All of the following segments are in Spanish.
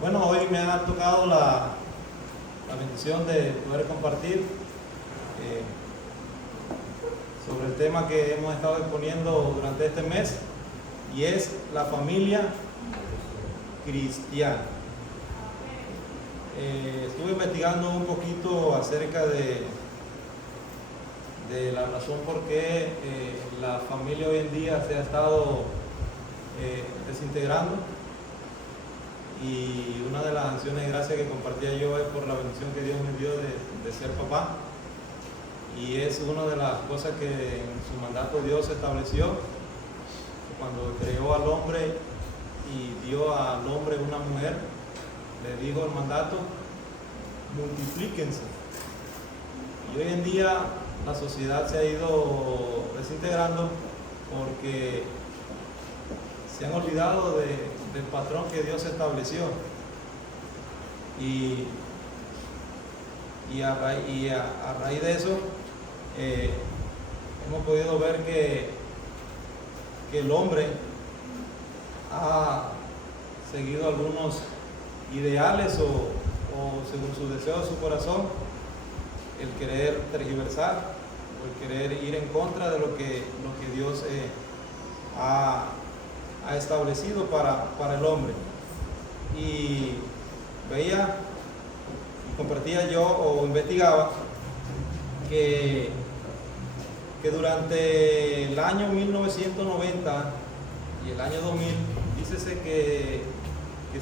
Bueno, hoy me ha tocado la bendición de poder compartir sobre el tema que hemos estado exponiendo durante este mes, y es la familia cristiana. Estuve investigando un poquito acerca de la razón por qué la familia hoy en día se ha estado desintegrando. Y una de las acciones de gracia que compartía yo es por la bendición que Dios me dio de ser papá. Y es una de las cosas que en su mandato Dios estableció cuando creó al hombre y dio al hombre una mujer. Le dijo el mandato: multiplíquense. Y hoy en día la sociedad se ha ido desintegrando porque se han olvidado del patrón que Dios estableció, y a raíz de eso hemos podido ver que el hombre ha seguido algunos ideales o según su deseo de su corazón, el querer tergiversar o el querer ir en contra de lo que Dios ha establecido para el hombre. Y veía y compartía yo o investigaba que durante el año 1990 y el año 2000, dícese que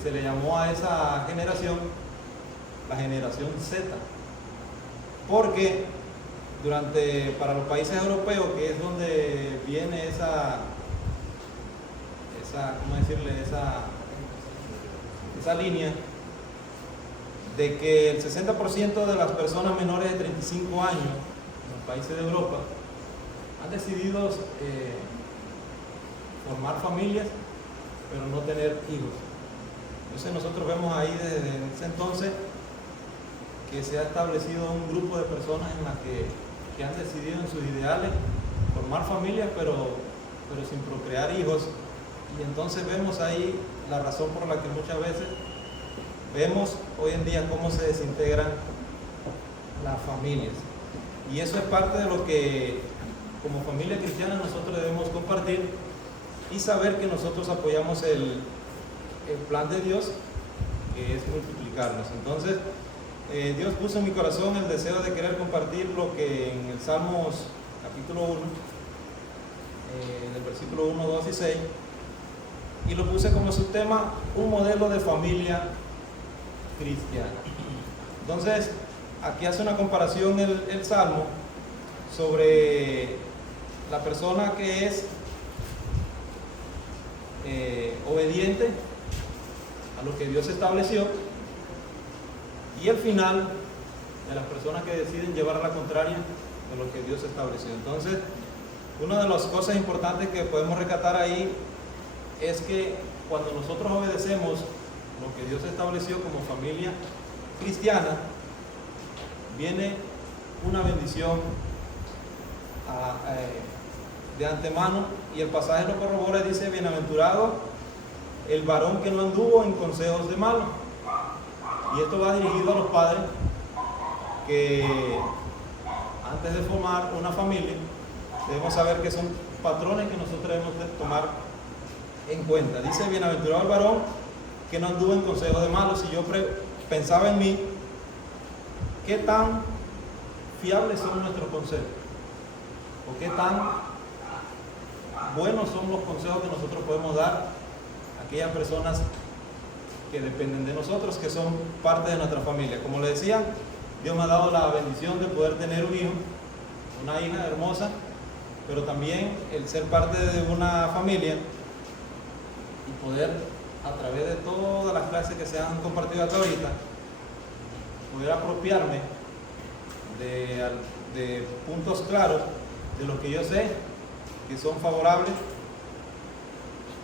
se le llamó a esa generación la generación Z, porque para los países europeos, que es donde viene esa línea de que el 60% de las personas menores de 35 años en los países de Europa han decidido formar familias, pero no tener hijos. Entonces nosotros vemos ahí desde ese entonces que se ha establecido un grupo de personas en las que han decidido en sus ideales formar familias, pero sin procrear hijos. Y entonces vemos ahí la razón por la que muchas veces vemos hoy en día cómo se desintegran las familias. Y eso es parte de lo que como familia cristiana nosotros debemos compartir y saber que nosotros apoyamos el plan de Dios, que es multiplicarnos. Entonces Dios puso en mi corazón el deseo de querer compartir lo que en el Salmos capítulo 1, en el versículo 1, 2 y 6, y lo puse como subtema: un modelo de familia cristiana. Entonces, aquí hace una comparación el Salmo sobre la persona que es obediente a lo que Dios estableció, y el final de las personas que deciden llevar a la contraria de lo que Dios estableció. Entonces, una de las cosas importantes que podemos rescatar ahí es que cuando nosotros obedecemos lo que Dios estableció como familia cristiana, viene una bendición de antemano, y el pasaje lo corrobora y dice: bienaventurado el varón que no anduvo en consejos de malos. Y esto va dirigido a los padres que antes de formar una familia debemos saber que son patrones que nosotros debemos de tomar en cuenta. Dice: bienaventurado el varón que no anduvo en consejos de malos. Si yo pensaba en mí, ¿qué tan fiables son nuestros consejos? ¿O qué tan buenos son los consejos que nosotros podemos dar a aquellas personas que dependen de nosotros, que son parte de nuestra familia? Como le decía, Dios me ha dado la bendición de poder tener un hijo, una hija hermosa, pero también el ser parte de una familia y poder, a través de todas las clases que se han compartido hasta ahorita, poder apropiarme de puntos claros de lo que yo sé que son favorables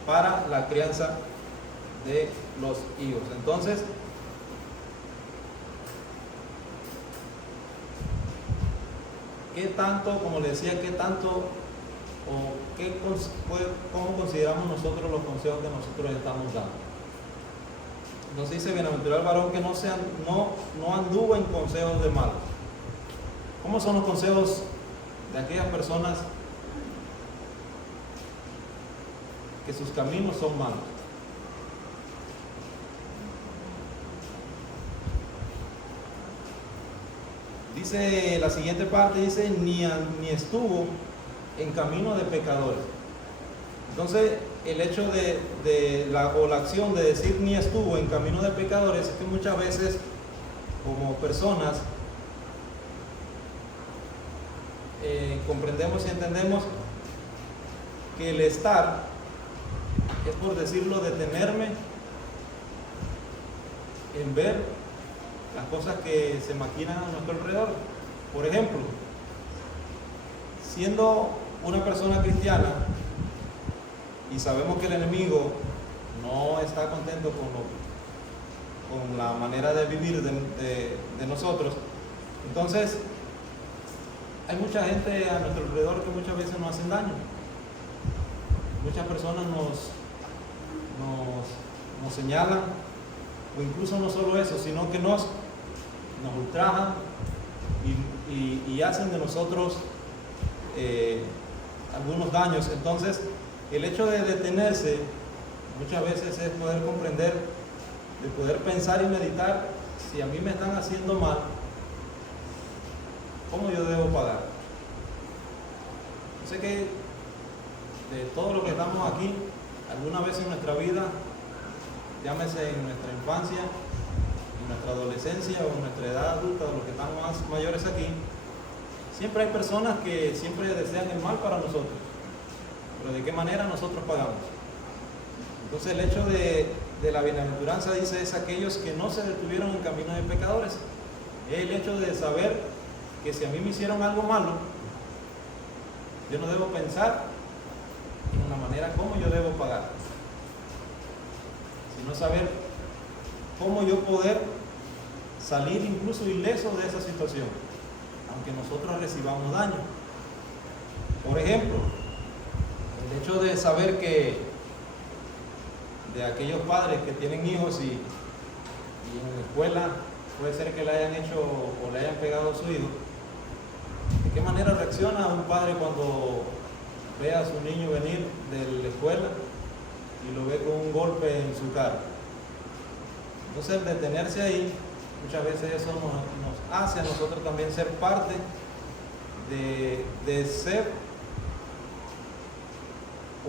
para la crianza de los hijos. Entonces, ¿qué tanto, como le decía, qué tanto o cómo consideramos nosotros los consejos que nosotros estamos dando? Entonces dice, bienaventurado el varón que no anduvo en consejos de malos. ¿Cómo son los consejos de aquellas personas que sus caminos son malos? Dice la siguiente parte, dice, ni estuvo en camino de pecadores. Entonces, el hecho o la acción de decir ni estuvo en camino de pecadores es que muchas veces, como personas, comprendemos y entendemos que el estar es, por decirlo, detenerme en ver las cosas que se maquinan a nuestro alrededor. Por ejemplo, siendo una persona cristiana y sabemos que el enemigo no está contento con la manera de vivir de nosotros, entonces hay mucha gente a nuestro alrededor que muchas veces nos hacen daño. Muchas personas nos señalan, o incluso no solo eso, sino que nos ultrajan y hacen de nosotros algunos daños. Entonces, el hecho de detenerse muchas veces es poder comprender, de poder pensar y meditar, si a mí me están haciendo mal, ¿cómo yo debo pagar? Yo sé que de todo lo que estamos aquí, alguna vez en nuestra vida, llámese en nuestra infancia, en nuestra adolescencia o en nuestra edad adulta, o los que están más mayores aquí, siempre hay personas que siempre desean el mal para nosotros. Pero ¿de qué manera nosotros pagamos? Entonces el hecho de la bienaventuranza, dice, es aquellos que no se detuvieron en camino de pecadores. Es el hecho de saber que si a mí me hicieron algo malo, yo no debo pensar en la manera como yo debo pagar, sino saber cómo yo poder salir incluso ileso de esa situación, aunque nosotros recibamos daño. Por ejemplo, el hecho de saber que de aquellos padres que tienen hijos y en la escuela puede ser que le hayan hecho o le hayan pegado a su hijo, ¿de qué manera reacciona un padre cuando ve a su niño venir de la escuela y lo ve con un golpe en su cara? Entonces, el detenerse ahí, muchas veces eso nos hace a nosotros también ser parte de ser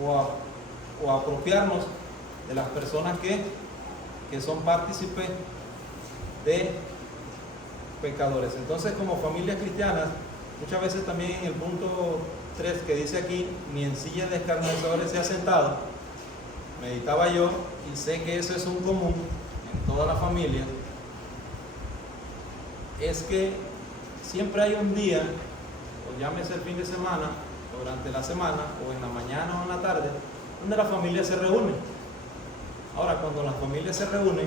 o apropiarnos de las personas que son partícipes de pecadores. Entonces, como familias cristianas, muchas veces también en el punto 3 que dice aquí, ni en silla de escarnecedores se ha sentado, meditaba yo y sé que eso es un común en toda la familia, es que siempre hay un día, o llámese el fin de semana, o durante la semana, o en la mañana o en la tarde, donde la familia se reúne. Ahora, cuando las familias se reúnen,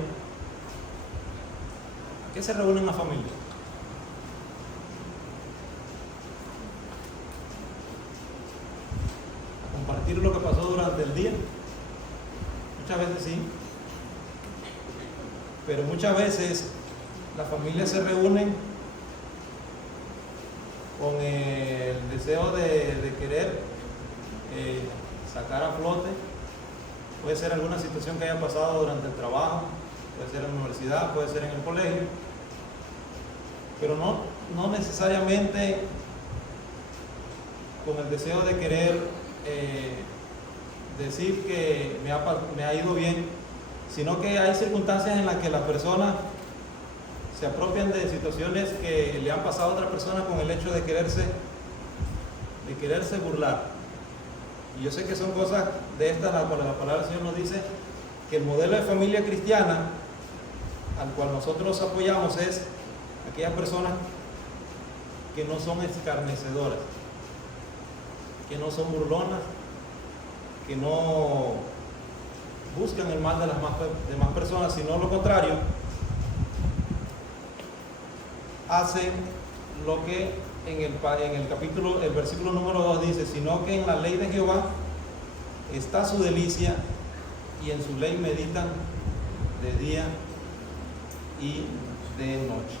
¿a qué se reúnen las familias? A compartir lo que pasó durante el día. Muchas veces sí, pero muchas veces las familias se reúnen con el deseo de querer sacar a flote. Puede ser alguna situación que haya pasado durante el trabajo, puede ser en la universidad, puede ser en el colegio, pero no necesariamente con el deseo de querer decir que me ha ido bien, sino que hay circunstancias en las que las personas se apropian de situaciones que le han pasado a otra persona con el hecho de quererse burlar. Y yo sé que son cosas de estas las cuales la palabra del Señor nos dice que el modelo de familia cristiana al cual nosotros apoyamos es aquellas personas que no son escarnecedoras, que no son burlonas, que no buscan el mal de las demás personas, sino lo contrario, hacen lo que en el capítulo, el versículo número 2 dice, sino que en la ley de Jehová está su delicia y en su ley meditan de día y de noche.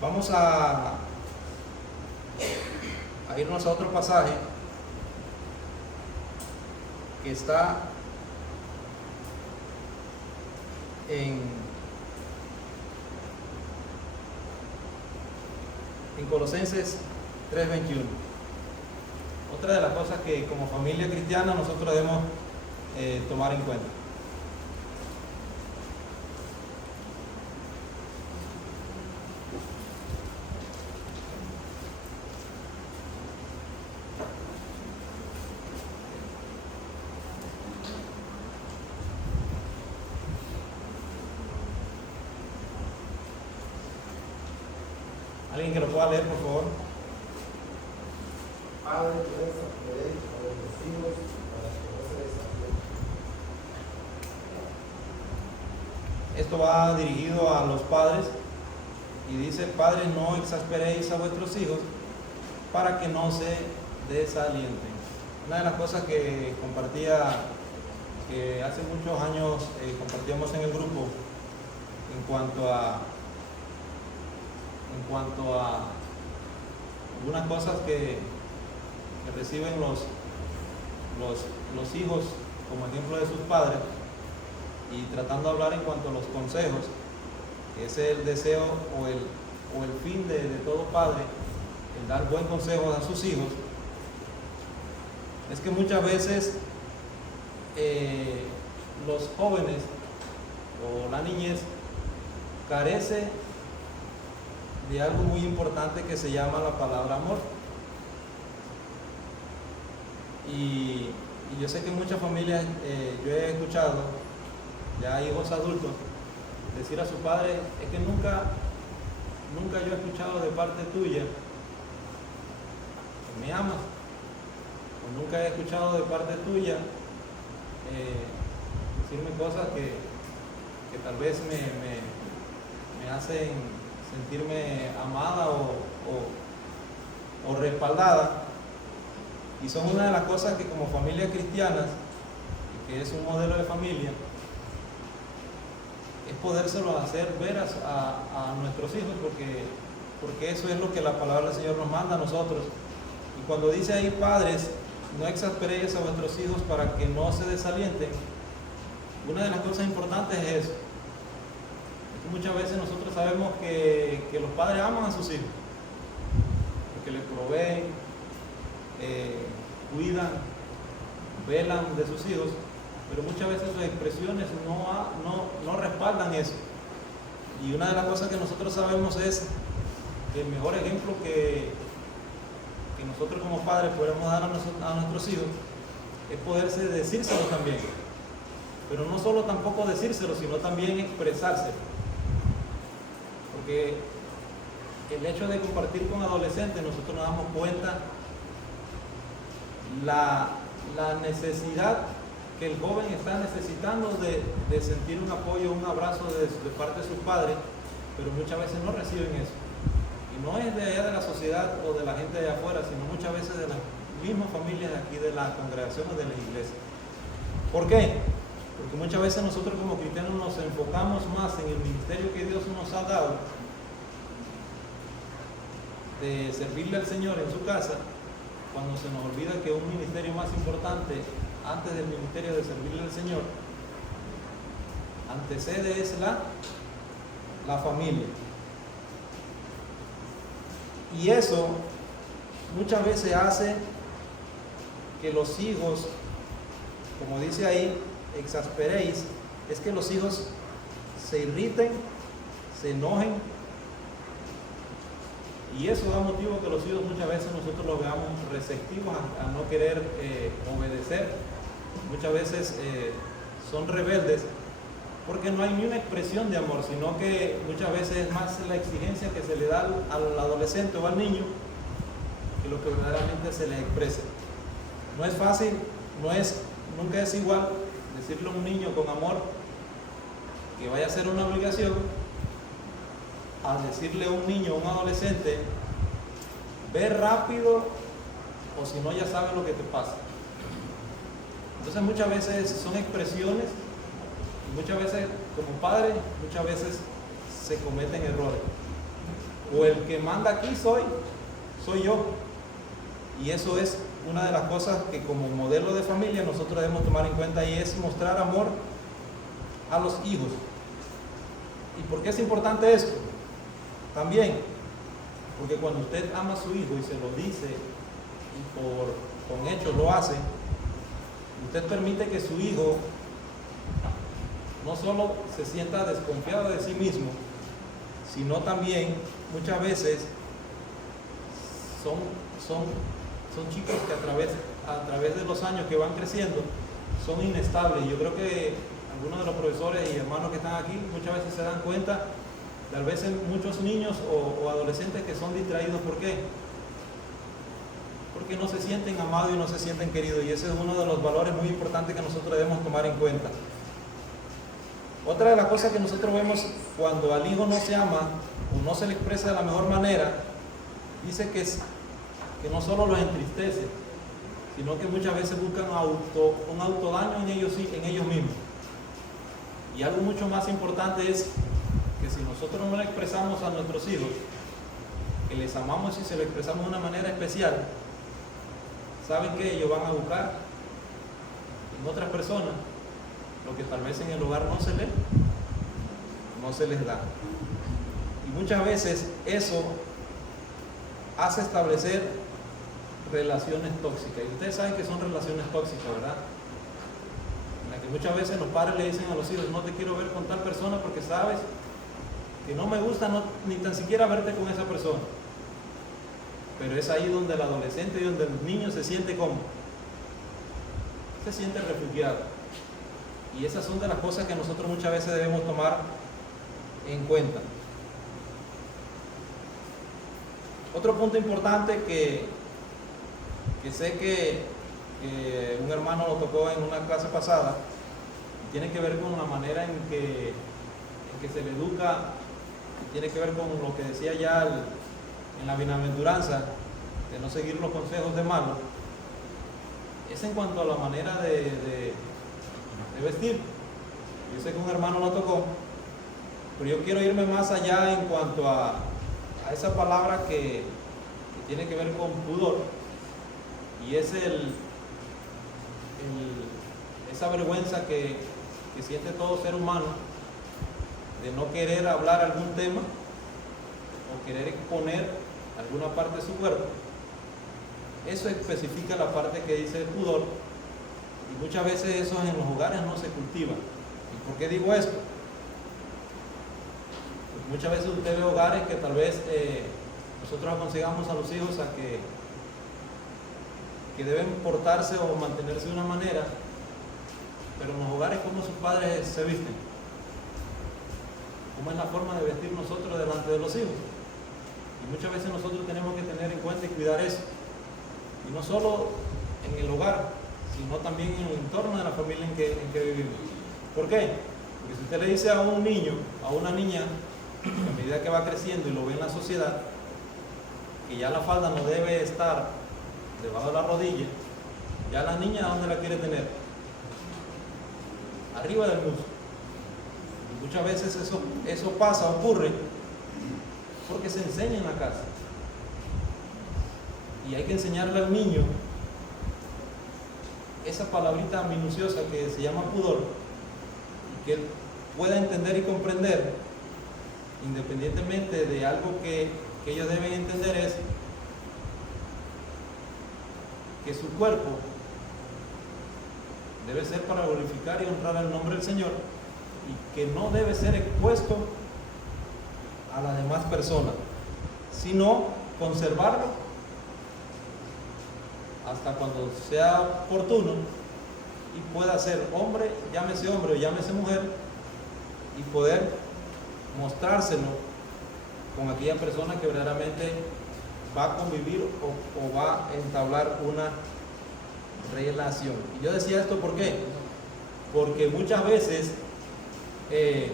Vamos a irnos a otro pasaje que está en Colosenses 3:21. Otra de las cosas que como familia cristiana nosotros debemos tomar en cuenta. ¿Alguien que lo pueda leer, por favor? Padre, no desamparéis a vuestros hijos para que no se desafíen. Esto va dirigido a los padres y dice: padres, no exasperéis a vuestros hijos para que no se desalienten. Una de las cosas que compartía, que hace muchos años compartíamos en el grupo en cuanto a algunas cosas que reciben los hijos como ejemplo de sus padres, y tratando de hablar en cuanto a los consejos, que ese es el deseo o el fin de todo padre, el dar buen consejo a sus hijos. Es que muchas veces los jóvenes o la niñez carece de algo muy importante que se llama la palabra amor. Y yo sé que en muchas familias yo he escuchado ya hijos adultos decir a su padre: es que nunca yo he escuchado de parte tuya que me amas, o nunca he escuchado de parte tuya decirme cosas que tal vez me hacen sentirme amada o respaldada. Y son una de las cosas que como familias cristianas, y que es un modelo de familia, es podérselo hacer ver a nuestros hijos, porque eso es lo que la palabra del Señor nos manda a nosotros. Y cuando dice ahí: padres, no exasperéis a vuestros hijos para que no se desalienten, una de las cosas importantes es eso. Muchas veces nosotros sabemos que los padres aman a sus hijos, porque les proveen, cuidan, velan de sus hijos, pero muchas veces sus expresiones no respaldan eso. Y una de las cosas que nosotros sabemos es que el mejor ejemplo que nosotros como padres podemos dar a nuestros hijos es poderse decírselo también, pero no solo tampoco decírselo, sino también expresárselo. Porque el hecho de compartir con adolescentes, nosotros nos damos cuenta la necesidad que el joven está necesitando de sentir un apoyo, un abrazo de parte de sus padres, pero muchas veces no reciben eso. Y no es de allá de la sociedad o de la gente de afuera, sino muchas veces de las mismas familias de aquí, de las congregaciones de la iglesia. ¿Por qué? Porque muchas veces nosotros como cristianos nos enfocamos más en el ministerio que Dios nos ha dado, de servirle al Señor en su casa, cuando se nos olvida que un ministerio más importante antes del ministerio de servirle al Señor antecede es la familia. Y eso muchas veces hace que los hijos, como dice ahí, exasperéis, es que los hijos se irriten, se enojen, y eso da motivo que los hijos muchas veces nosotros los veamos receptivos a no querer obedecer. Muchas veces son rebeldes porque no hay ni una expresión de amor, sino que muchas veces es más la exigencia que se le da al adolescente o al niño que lo que verdaderamente se le expresa. No es fácil, nunca es igual decirle a un niño con amor que vaya a ser una obligación a decirle a un niño o un adolescente: ve rápido o si no ya sabes lo que te pasa. Entonces muchas veces son expresiones, y muchas veces como padre, muchas veces se cometen errores. O el que manda aquí soy yo. Y eso es una de las cosas que como modelo de familia nosotros debemos tomar en cuenta, y es mostrar amor a los hijos. ¿Y por qué es importante esto? También, porque cuando usted ama a su hijo y se lo dice y con hechos lo hace, usted permite que su hijo no solo se sienta desconfiado de sí mismo, sino también muchas veces son chicos que a través de los años que van creciendo son inestables. Yo creo que algunos de los profesores y hermanos que están aquí muchas veces se dan cuenta, tal vez en muchos niños o adolescentes que son distraídos. ¿Por qué? Porque no se sienten amados y no se sienten queridos, y ese es uno de los valores muy importantes que nosotros debemos tomar en cuenta. Otra de las cosas que nosotros vemos cuando al hijo no se ama o no se le expresa de la mejor manera, dice que no solo los entristece, sino que muchas veces buscan un autodaño en ellos mismos. Y algo mucho más importante es que si nosotros no le expresamos a nuestros hijos que les amamos y se lo expresamos de una manera especial, saben que ellos van a buscar en otras personas lo que tal vez en el hogar no se les da. Y muchas veces eso hace establecer relaciones tóxicas. Y ustedes saben que son relaciones tóxicas, ¿verdad? En la que muchas veces los padres le dicen a los hijos: no te quiero ver con tal persona porque sabes que no me gusta ni tan siquiera verte con esa persona. Pero es ahí donde el adolescente y donde el niño se siente como, se siente refugiado. Y esas son de las cosas que nosotros muchas veces debemos tomar en cuenta. Otro punto importante que sé que un hermano lo tocó en una clase pasada, tiene que ver con la manera en que se le educa, tiene que ver con lo que decía ya en la bienaventuranza, de no seguir los consejos de malos. Es en cuanto a la manera de vestir. Yo sé que un hermano lo tocó, pero yo quiero irme más allá en cuanto a esa palabra que tiene que ver con pudor, y es esa vergüenza que siente todo ser humano de no querer hablar algún tema o querer exponer alguna parte de su cuerpo. Eso especifica la parte que dice el pudor, y muchas veces eso en los hogares no se cultiva. ¿Y por qué digo esto? Pues muchas veces usted ve hogares que tal vez nosotros aconsejamos a los hijos a que deben portarse o mantenerse de una manera, pero en los hogares, ¿cómo sus padres se visten? ¿Cómo es la forma de vestir nosotros delante de los hijos? Y muchas veces nosotros tenemos que tener en cuenta y cuidar eso. Y no solo en el hogar, sino también en el entorno de la familia en que vivimos. ¿Por qué? Porque si usted le dice a un niño, a una niña, a medida que va creciendo y lo ve en la sociedad, que ya la falda no debe estar debajo de la rodilla, ya la niña, ¿a dónde la quiere tener? Arriba del muslo. Y muchas veces eso ocurre porque se enseña en la casa. Y hay que enseñarle al niño esa palabrita minuciosa que se llama pudor, y que él pueda entender y comprender, independientemente de algo que ellos deben entender, es que su cuerpo debe ser para glorificar y honrar el nombre del Señor, y que no debe ser expuesto a las demás personas, sino conservarlo hasta cuando sea oportuno y pueda ser hombre o llámese mujer, y poder mostrárselo con aquella persona que verdaderamente va a convivir o va a entablar una relación. Y yo decía esto, ¿por qué? Porque muchas veces en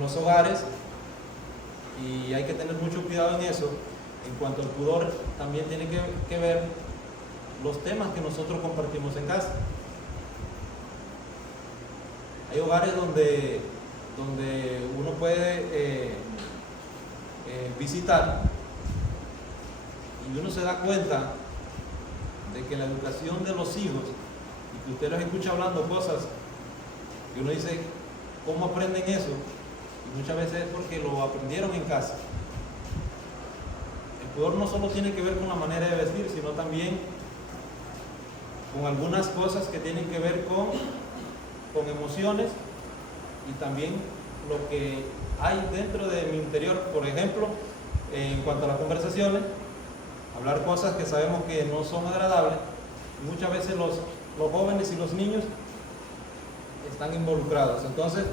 los hogares, y hay que tener mucho cuidado en eso, en cuanto al pudor, también tiene que ver los temas que nosotros compartimos en casa. Hay hogares donde uno puede visitar y uno se da cuenta de que la educación de los hijos, y que usted los escucha hablando cosas y uno dice, ¿cómo aprenden eso? Y muchas veces es porque lo aprendieron en casa. El pudor no solo tiene que ver con la manera de vestir, sino también con algunas cosas que tienen que ver con emociones y también lo que hay dentro de mi interior. Por ejemplo, en cuanto a las conversaciones, hablar cosas que sabemos que no son agradables, y muchas veces los jóvenes y los niños están involucrados. Entonces,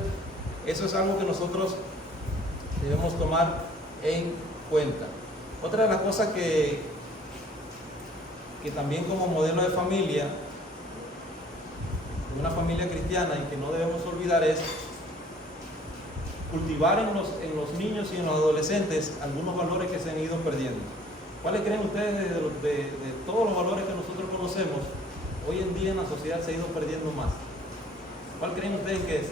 eso es algo que nosotros debemos tomar en cuenta. Otra de las cosas que también como modelo de familia, de una familia cristiana, y que no debemos olvidar, es cultivar en los niños y en los adolescentes algunos valores que se han ido perdiendo. ¿Cuáles creen ustedes de todos los valores que nosotros conocemos, hoy en día en la sociedad se ha ido perdiendo más? ¿Cuál creen ustedes que es?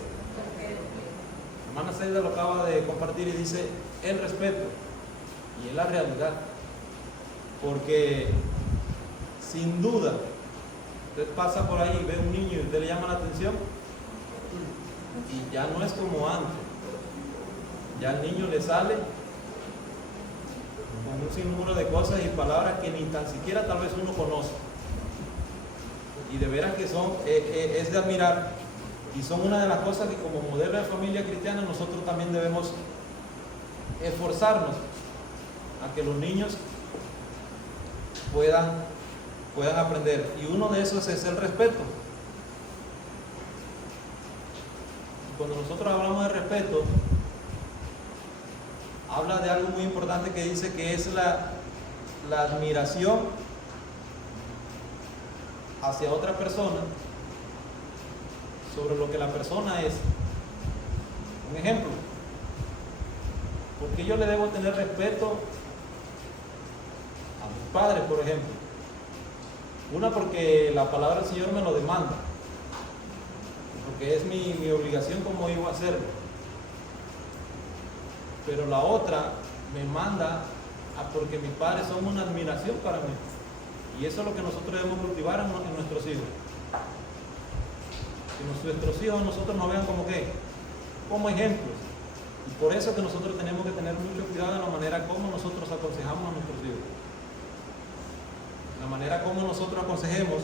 La hermana Zaida lo acaba de compartir y dice el respeto, y es la realidad, porque sin duda usted pasa por ahí y ve un niño y usted le llama la atención y ya no es como antes. Ya al niño le sale con un sinnúmero de cosas y palabras que ni tan siquiera tal vez uno conoce, y de veras que es de admirar, y son una de las cosas que como modelo de familia cristiana nosotros también debemos esforzarnos a que los niños puedan aprender, y uno de esos es el respeto. Y cuando nosotros hablamos de respeto, habla de algo muy importante que dice que es la admiración hacia otra persona sobre lo que la persona es. Un ejemplo, ¿por qué yo le debo tener respeto a mis padres, por ejemplo? Una, porque la palabra del Señor me lo demanda, porque es mi obligación como hijo hacerlo. Pero la otra me manda porque mis padres son una admiración para mí, y eso es lo que nosotros debemos cultivar en nuestros hijos. Que nuestros hijos nosotros nos vean como ejemplos, y por eso que nosotros tenemos que tener mucho cuidado en la manera como nosotros aconsejamos a nuestros hijos. La manera como nosotros aconsejemos,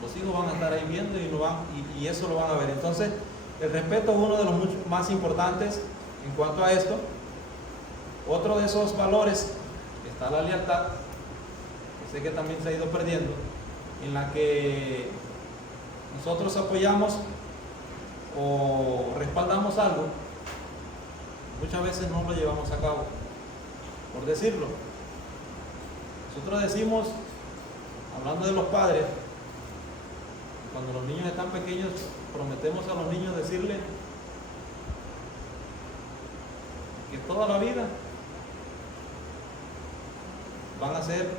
los hijos van a estar ahí viendo y eso lo van a ver. Entonces, el respeto es uno de los más importantes. En cuanto a esto, otro de esos valores está la lealtad, que sé que también se ha ido perdiendo, en la que nosotros apoyamos o respaldamos algo, muchas veces no lo llevamos a cabo. Por decirlo, nosotros decimos, hablando de los padres, cuando los niños están pequeños, prometemos a los niños decirles que toda la vida van a ser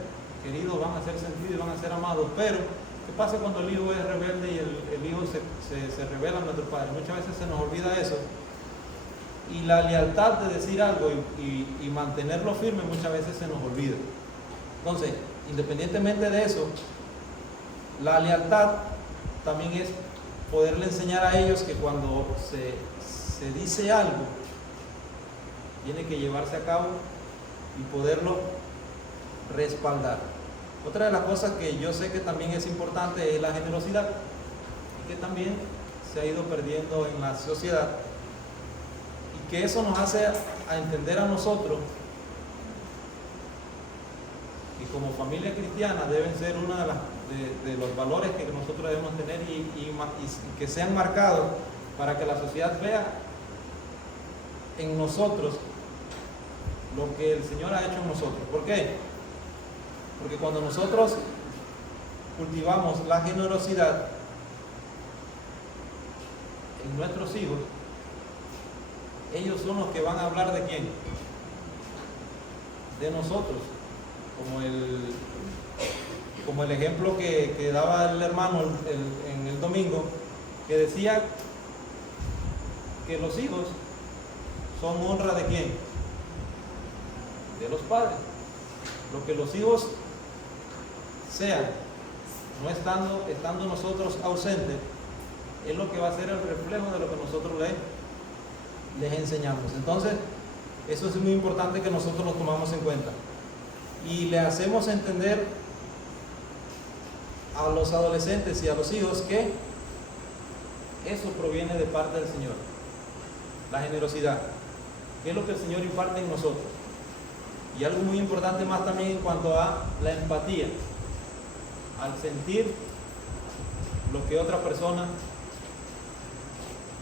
queridos, van a ser sentidos y van a ser amados. Pero, ¿qué pasa cuando el hijo es rebelde y el hijo se revela a nuestro padre? Muchas veces se nos olvida eso, y la lealtad de decir algo y mantenerlo firme muchas veces se nos olvida. Entonces, independientemente de eso, la lealtad también es poderle enseñar a ellos que cuando se dice algo, tiene que llevarse a cabo y poderlo respaldar. Otra de las cosas que yo sé que también es importante es la generosidad, y que también se ha ido perdiendo en la sociedad, y que eso nos hace a entender a nosotros que como familia cristiana deben ser uno de los valores que nosotros debemos tener y que sean marcados para que la sociedad vea en nosotros lo que el Señor ha hecho en nosotros. ¿Por qué? Porque cuando nosotros cultivamos la generosidad en nuestros hijos, ellos son los que van a hablar de quién, de nosotros, como como el ejemplo que daba el hermano en el domingo, que decía que los hijos son honra de quién, de los padres. Lo que los hijos sean, no estando nosotros ausentes, es lo que va a ser el reflejo de lo que nosotros les enseñamos. Entonces, eso es muy importante que nosotros lo tomamos en cuenta. Y le hacemos entender a los adolescentes y a los hijos que eso proviene de parte del Señor. La generosidad, que es lo que el Señor imparte en nosotros. Y algo muy importante más también en cuanto a la empatía, al sentir lo que otra persona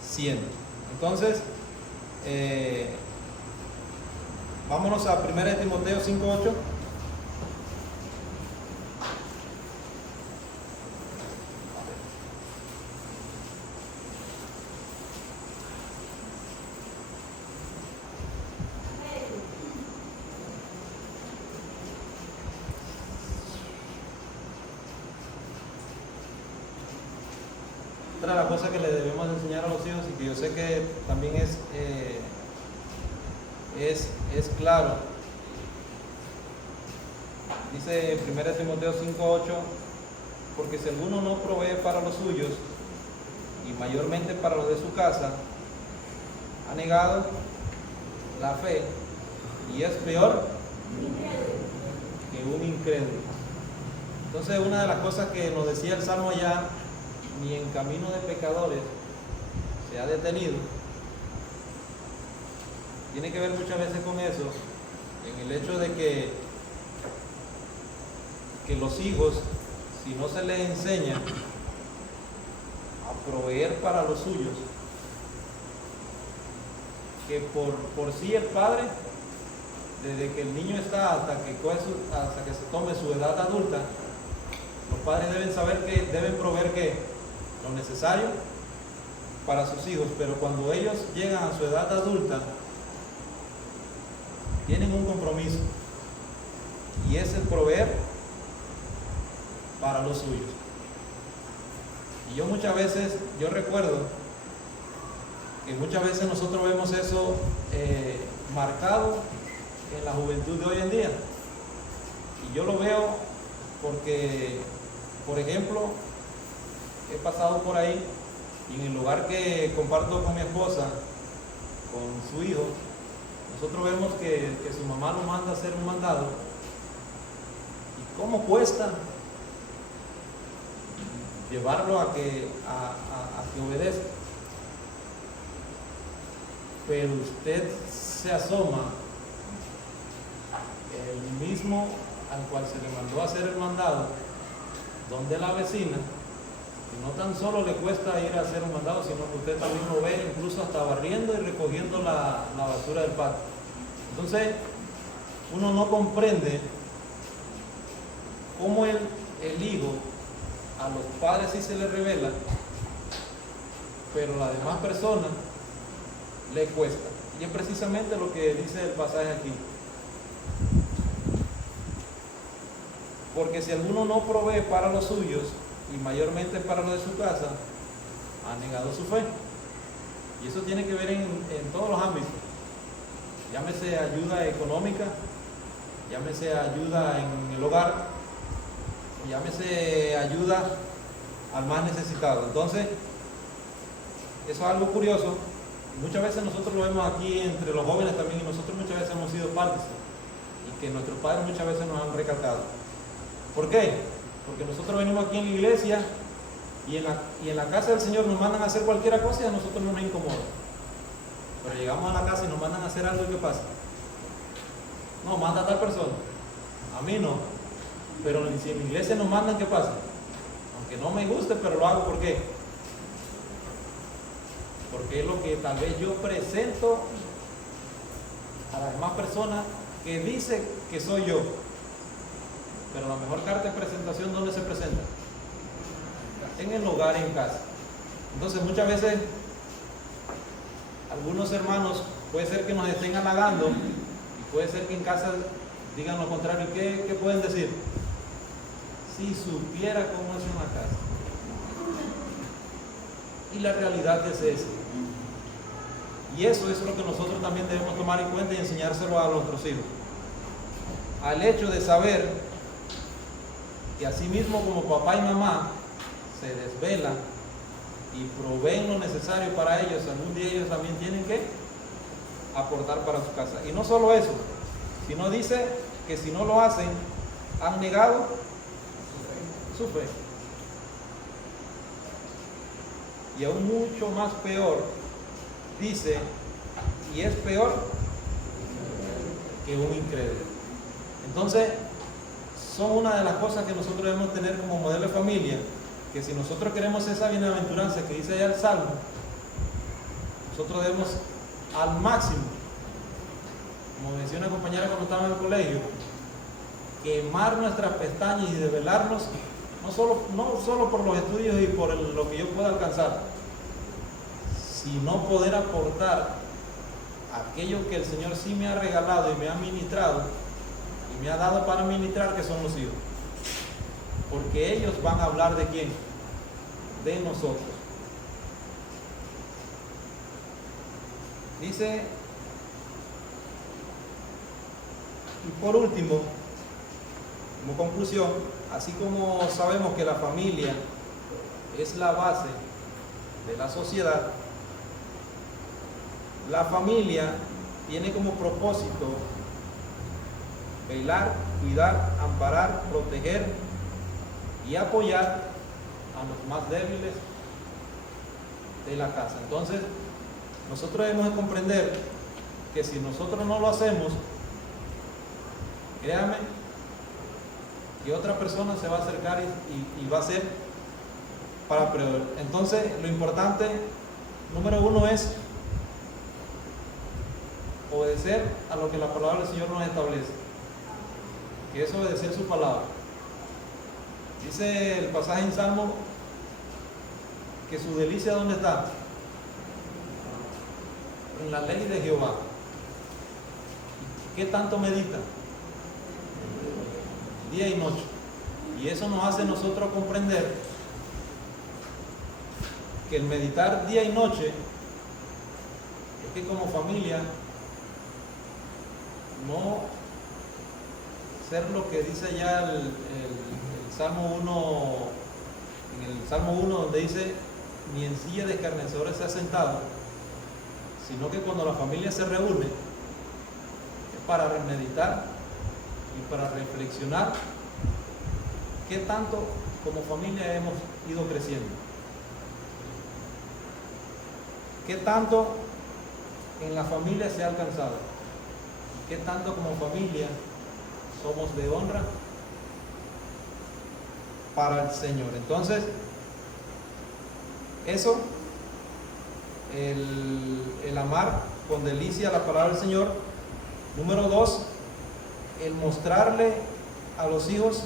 siente. Entonces, vámonos a 1 Timoteo 5:8. Otra de las cosas que le debemos enseñar a los hijos, y que yo sé que también es claro, dice 1 Timoteo 5:8, porque si alguno no provee para los suyos, y mayormente para los de su casa, ha negado la fe, y es peor que un incrédulo. Entonces, una de las cosas que nos decía el Salmo allá, ni en camino de pecadores se ha detenido, tiene que ver muchas veces con eso, en el hecho de que los hijos, si no se les enseña a proveer para los suyos, que por sí el padre, desde que el niño está hasta que se tome su edad adulta, los padres deben saber que deben proveer ¿qué? Lo necesario para sus hijos, pero cuando ellos llegan a su edad adulta, tienen un compromiso, y es el proveer para los suyos. Y yo recuerdo que muchas veces nosotros vemos eso marcado en la juventud de hoy en día, y yo lo veo porque, por ejemplo, he pasado por ahí, y en el lugar que comparto con mi esposa, con su hijo, nosotros vemos que su mamá lo manda a hacer un mandado, y cómo cuesta llevarlo a que obedezca. Pero usted se asoma, el mismo al cual se le mandó a hacer el mandado, donde la vecina, y no tan solo le cuesta ir a hacer un mandado, sino que usted también lo ve incluso hasta barriendo y recogiendo la basura del patio. Entonces, uno no comprende cómo el hijo a los padres sí se le revela, pero a las demás personas le cuesta. Y es precisamente lo que dice el pasaje aquí. Porque si alguno no provee para los suyos, y mayormente para los de su casa, ha negado su fe. Y eso tiene que ver en todos los ámbitos. Llámese ayuda económica, llámese ayuda en el hogar, llámese ayuda al más necesitado. Entonces, eso es algo curioso. Muchas veces nosotros lo vemos aquí entre los jóvenes también, y nosotros muchas veces hemos sido partes, y que nuestros padres muchas veces nos han recalcado. ¿Por qué? Porque nosotros venimos aquí en la iglesia, y en la casa del Señor nos mandan a hacer cualquier cosa, y a nosotros no nos incomoda. Pero llegamos a la casa y nos mandan a hacer algo, y ¿qué pasa? No, manda a tal persona. A mí no. Pero si en la iglesia nos mandan, ¿qué pasa? Aunque no me guste, pero lo hago. ¿Por qué? Porque es lo que tal vez yo presento a las demás personas, que dice que soy yo. Pero la mejor carta de presentación, ¿dónde se presenta? En el hogar, en casa. Entonces, muchas veces algunos hermanos puede ser que nos estén halagando, y puede ser que en casa digan lo contrario. ¿Qué pueden decir? si supiera cómo es en la casa. Y la realidad es esa. Y eso es lo que nosotros también debemos tomar en cuenta y enseñárselo a nuestros hijos. Al hecho de saber que así mismo como papá y mamá se desvelan y proveen lo necesario para ellos, algún día ellos también tienen que aportar para su casa. Y no solo eso, sino dice que si no lo hacen, han negado su fe. Y aún mucho más peor, dice, y es peor que un incrédulo. Entonces, son una de las cosas que nosotros debemos tener como modelo de familia, que si nosotros queremos esa bienaventuranza que dice allá el Salmo, nosotros debemos al máximo, como decía una compañera cuando estaba en el colegio, quemar nuestras pestañas y desvelarnos, no solo por los estudios y por lo que yo pueda alcanzar, sino poder aportar aquello que el Señor sí me ha regalado y me ha ministrado y me ha dado para ministrar, que son los hijos. Porque ellos van a hablar de quién, de nosotros. Dice, y por último, como conclusión, así como sabemos que la familia es la base de la sociedad, la familia tiene como propósito velar, cuidar, amparar, proteger y apoyar a los más débiles de la casa. Entonces, nosotros debemos de comprender que si nosotros no lo hacemos, créame que otra persona se va a acercar y va a ser para peor. Entonces, lo importante, número uno, es obedecer a lo que la palabra del Señor nos establece, que es obedecer su palabra. Dice el pasaje en Salmo que su delicia, ¿dónde está? En la ley de Jehová. ¿Qué tanto medita? Día y noche. Y eso nos hace nosotros comprender que el meditar día y noche es que como familia no ser lo que dice ya el Salmo 1, en el Salmo 1, donde dice, ni en silla de escarnecedores se ha sentado, sino que cuando la familia se reúne es para remeditar y para reflexionar qué tanto como familia hemos ido creciendo, qué tanto en la familia se ha alcanzado, qué tanto como familia somos de honra para el Señor. Entonces, eso, el amar con delicia la palabra del Señor. Número 2, el mostrarle a los hijos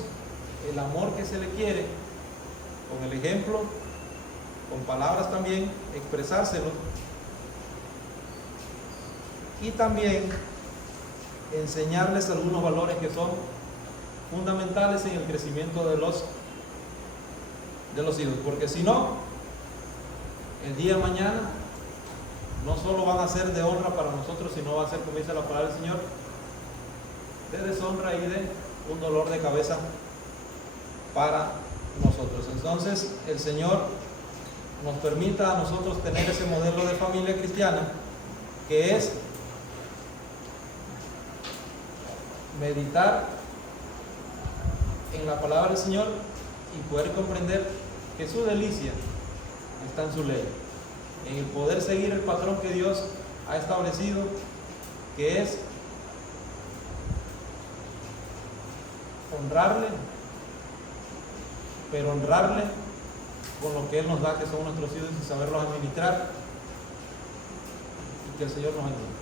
el amor que se le quiere, con el ejemplo, con palabras también, expresárselo. Y también enseñarles algunos valores que son fundamentales en el crecimiento de los hijos, porque si no, el día de mañana no solo van a ser de honra para nosotros, sino va a ser, como dice la palabra del Señor, de deshonra y de un dolor de cabeza para nosotros. Entonces, el Señor nos permita a nosotros tener ese modelo de familia cristiana, que es meditar en la palabra del Señor y poder comprender que su delicia está en su ley, en el poder seguir el patrón que Dios ha establecido, que es honrarle, pero honrarle con lo que Él nos da, que son nuestros hijos, y saberlos administrar, y que el Señor nos ayude.